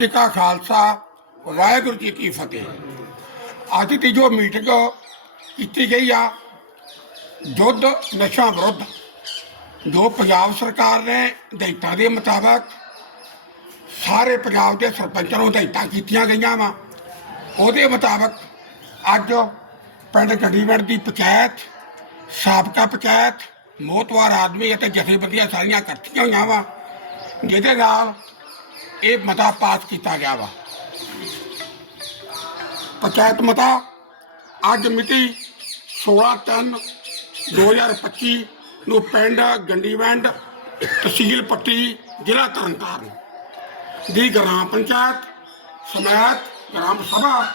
ਜੀ ਕਾ ਖਾਲਸਾ, ਵਾਹਿਗੁਰੂ ਜੀ ਕੀ ਫਤਿਹ। ਅੱਜ ਦੀ ਜੋ ਮੀਟਿੰਗ ਕੀਤੀ ਗਈ ਆ ਯੁੱਧ ਨਸ਼ਾ ਵਿਰੁੱਧ, ਜੋ ਪੰਜਾਬ ਸਰਕਾਰ ਨੇ ਹਦਾਇਤਾਂ ਦੇ ਮੁਤਾਬਕ ਸਾਰੇ ਪੰਜਾਬ ਦੇ ਸਰਪੰਚਾਂ ਨੂੰ ਹਦਾਇਤਾਂ ਕੀਤੀਆਂ ਗਈਆਂ ਵਾ। ਉਹਦੇ ਮੁਤਾਬਕ ਅੱਜ ਪਿੰਡ ਗੰਡੀਵਿੰਡ ਦੀ ਪੰਚਾਇਤ, ਸਾਬਕਾ ਪੰਚਾਇਤ ਮੋਤਵਾਰ ਆਦਮੀ ਅਤੇ ਜਥੇਬੰਦੀਆਂ ਸਾਰੀਆਂ ਇਕੱਠੀਆਂ ਹੋਈਆਂ ਵਾ, ਜਿਹਦੇ ਨਾਲ ਇਹ ਮਤਾ ਪਾਸ ਕੀਤਾ ਗਿਆ ਵਾ। ਪੰਚਾਇਤ ਮਤਾ ਅੱਜ ਮਿਤੀ 16/3/2025 ਨੂੰ ਪਿੰਡ ਗੰਡੀਵੰਡ ਤਹਿਸੀਲ ਪੱਟੀ ਜ਼ਿਲ੍ਹਾ ਤਰਨਤਾਰਨ ਦੀ ਗ੍ਰਾਮ ਪੰਚਾਇਤ ਸਮੈਤ ਗ੍ਰਾਮ ਸਭਾ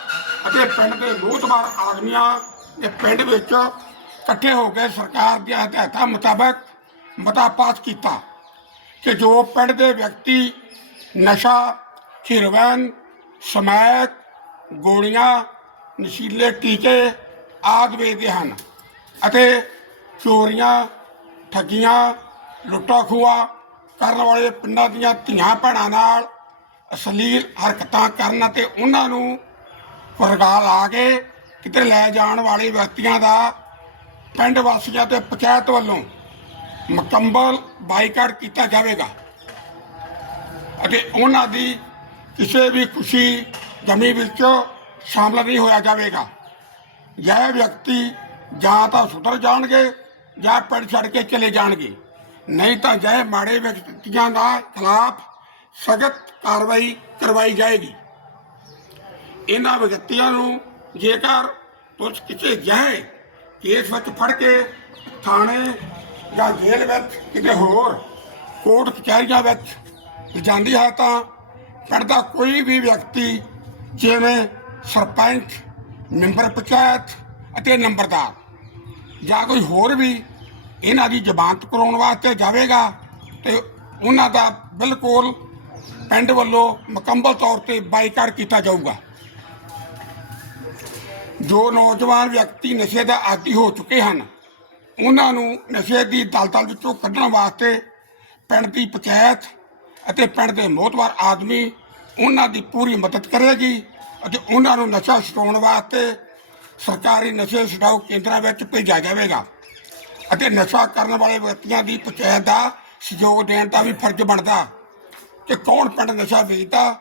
ਅਤੇ ਪਿੰਡ ਦੇ ਮੋਹਤਬਾਰ ਆਦਮੀਆਂ ਦੇ ਪਿੰਡ ਵਿੱਚ ਇਕੱਠੇ ਹੋ ਕੇ ਸਰਕਾਰ ਦੀਆਂ ਹਦਾਇਤਾਂ ਮੁਤਾਬਕ ਮਤਾ ਪਾਸ ਕੀਤਾ ਕਿ ਜੋ ਪਿੰਡ ਦੇ ਵਿਅਕਤੀ ਨਸ਼ਾ ਹਿਰਵੈਨ ਸਮੈਕ, ਗੋਲੀਆਂ, ਨਸ਼ੀਲੇ ਟੀਕੇ ਆਦਿ ਵੇਚਦੇ ਹਨ ਅਤੇ ਚੋਰੀਆਂ, ਠੱਗੀਆਂ ਲੁੱਟਾ ਖੋਆ ਕਰਨ ਵਾਲੇ ਪਿੰਡਾਂ ਦੀਆਂ ਧੀਆਂ ਭੈਣਾਂ ਨਾਲ ਅਸ਼ਲੀਲ ਹਰਕਤਾਂ ਕਰਨ ਅਤੇ ਉਹਨਾਂ ਨੂੰ ਵਰਗਾ ਲਾ ਕੇ ਕਿਤੇ ਲੈ ਜਾਣ ਵਾਲੇ ਵਿਅਕਤੀਆਂ ਦਾ ਪਿੰਡ ਵਾਸੀਆਂ ਤੇ ਪੰਚਾਇਤ ਵੱਲੋਂ ਮੁਕੰਮਲ ਬਾਈਕਾਟ ਕੀਤਾ ਜਾਵੇਗਾ। ਅਤੇ ਉਹਨਾਂ ਦੀ ਕਿਸੇ ਵੀ ਖੁਸ਼ੀ ਗਮੀ ਵਿੱਚ ਸ਼ਾਮਲ ਨਹੀਂ ਹੋਇਆ ਜਾਵੇਗਾ। ਇਹ ਵਿਅਕਤੀ ਜਾਂ ਤਾਂ ਸੁਧਰ ਜਾਣਗੇ ਜਾਂ ਪਿੰਡ ਛੱਡ ਕੇ ਚਲੇ ਜਾਣਗੇ। ਨਹੀਂ ਤਾਂ ਜੈ ਮਾੜੇ ਵਿਅਕਤੀਆਂ ਦਾ ਖਿਲਾਫ ਸਖਤ ਕਾਰਵਾਈ ਕਰਵਾਈ ਜਾਏਗੀ। ਇਹਨਾਂ ਵਿਅਕਤੀਆਂ ਨੂੰ ਜੇਕਰ ਪੁਲਿਸ ਕਿਸੇ ਜਾਏ, ਕੇਸ ਵਿੱਚ ਫੜ ਕੇ ਥਾਣੇ ਜਾਂ ਜੇਲ੍ਹ ਵਿੱਚ ਕਿਤੇ ਹੋਰ, ਕੋਰਟ ਕਚਹਿਰੀਆਂ ਵਿੱਚ ਜਾਂਦੀ ਹੈ ਤਾਂ ਪਿੰਡ ਦਾ ਕੋਈ ਵੀ ਵਿਅਕਤੀ, ਜਿਵੇਂ ਸਰਪੰਚ, ਮੈਂਬਰ ਪੰਚਾਇਤ ਅਤੇ ਨੰਬਰਦਾਰ ਜਾਂ ਕੋਈ ਹੋਰ ਵੀ ਇਹਨਾਂ ਦੀ ਜ਼ਮਾਨਤ ਕਰਾਉਣ ਵਾਸਤੇ ਜਾਵੇਗਾ ਤੇ ਉਹਨਾਂ ਦਾ ਬਿਲਕੁਲ ਪਿੰਡ ਵੱਲੋਂ ਮੁਕੰਮਲ ਤੌਰ ਤੇ ਬਾਈਕਾਟ ਕੀਤਾ ਜਾਊਗਾ। ਜੋ ਨੌਜਵਾਨ ਵਿਅਕਤੀ ਨਸ਼ੇ ਦਾ ਆਦੀ ਹੋ ਚੁੱਕੇ ਹਨ, ਉਹਨਾਂ ਨੂੰ ਨਸ਼ੇ ਦੀ ਦਲਦਲ ਵਿੱਚੋਂ ਕੱਢਣ ਵਾਸਤੇ ਪਿੰਡ ਦੀ ਪੰਚਾਇਤ ਅਤੇ ਪਿੰਡ ਦੇ ਮੋਹਤਵਾਰ ਆਦਮੀ ਉਹਨਾਂ ਦੀ ਪੂਰੀ ਮਦਦ ਕਰੇਗੀ ਅਤੇ ਉਹਨਾਂ ਨੂੰ ਨਸ਼ਾ ਛਡਾਉਣ ਵਾਸਤੇ ਸਰਕਾਰੀ ਨਸ਼ੇ ਛਡਾਊ ਕੇਂਦਰਾਂ ਵਿੱਚ ਭੇਜਿਆ ਜਾਵੇਗਾ। ਅਤੇ ਨਸ਼ਾ ਕਰਨ ਵਾਲੇ ਵਿਅਕਤੀਆਂ ਦੀ ਪੰਚਾਇਤ ਦਾ ਸਹਿਯੋਗ ਦੇਣ ਦਾ ਵੀ ਫਰਜ਼ ਬਣਦਾ ਕਿ ਕੌਣ ਪਿੰਡ ਨਸ਼ਾ ਵੇਚਦਾ,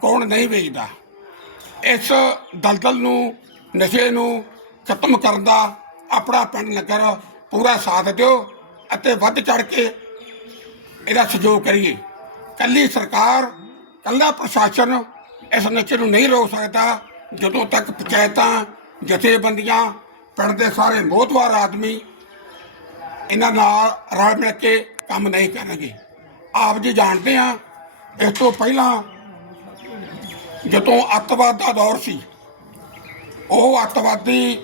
ਕੌਣ ਨਹੀਂ ਵੇਚਦਾ। ਇਸ ਦਲਦਲ ਨੂੰ, ਨਸ਼ੇ ਨੂੰ ਖਤਮ ਕਰਨ ਦਾ ਆਪਣਾ ਪਿੰਡ ਨਗਰ ਪੂਰਾ ਸਾਥ ਦਿਓ ਅਤੇ ਵੱਧ ਚੜ ਕੇ ਇਹਦਾ ਸਹਿਯੋਗ ਕਰੀਏ। ਕੱਲੀ ਸਰਕਾਰ, ਕੱਲਾ ਪ੍ਰਸ਼ਾਸਨ ਇਸ ਨਸ਼ੇ ਨੂੰ ਨਹੀਂ ਰੋਕ ਸਕਦਾ। ਜਦੋਂ ਤੱਕ ਪੰਚਾਇਤਾਂ, ਜਥੇਬੰਦੀਆਂ, ਪਿੰਡ ਦੇ ਸਾਰੇ ਮੋਹਤਵਾਰ ਆਦਮੀ ਇਹਨਾਂ ਨਾਲ ਰਲ ਮਿਲ ਕੇ ਕੰਮ ਨਹੀਂ ਕਰਨਗੇ। ਆਪ ਜੀ ਜਾਣਦੇ ਆ, ਇਸ ਤੋਂ ਪਹਿਲਾਂ ਜਦੋਂ ਅੱਤਵਾਦ ਦਾ ਦੌਰ ਸੀ, ਉਹ ਅੱਤਵਾਦੀ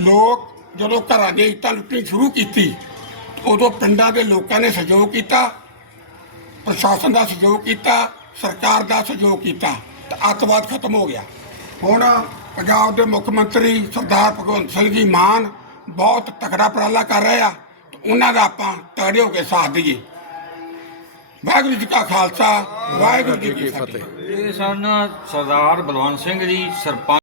ਲੋਕ ਜਦੋਂ ਘਰਾਂ ਦੇ ਇੱਟਾਂ ਲੁੱਟਣੀ ਸ਼ੁਰੂ ਕੀਤੀ, ਉਦੋਂ ਪਿੰਡਾਂ ਦੇ ਲੋਕਾਂ ਨੇ ਸਹਿਯੋਗ ਕੀਤਾ। ਪ੍ਰਸ਼ਾਸਨ ਦਾ ਸਹਿਯੋਗ ਕੀਤਾ ਸਰਕਾਰ ਦਾ ਸਹਿਯੋਗ ਕੀਤਾ ਤਾਂ ਅੱਤਵਾਦ ਖਤਮ ਹੋ ਗਿਆ। ਹੁਣ ਪੰਜਾਬ ਦੇ ਮੁੱਖ ਮੰਤਰੀ ਸਰਦਾਰ ਭਗਵੰਤ ਸਿੰਘ ਜੀ ਮਾਨ ਬਹੁਤ ਤਕੜਾ ਉਪਰਾਲਾ ਕਰ ਰਹੇ ਆ ਉਹਨਾਂ ਦਾ ਆਪਾਂ ਤਗੜੇ ਹੋ ਕੇ ਸਾਥ ਦਈਏ। ਵਾਹਿਗੁਰੂ ਜੀ ਕਾ ਖਾਲਸਾ ਵਾਹਿਗੁਰੂ ਜੀ ਕੀ ਫਤਿਹ। ਇਹ ਸਨ ਸਰਦਾਰ ਬਲਵੰਤ ਸਿੰਘ ਜੀ ਸਰਪੰਚ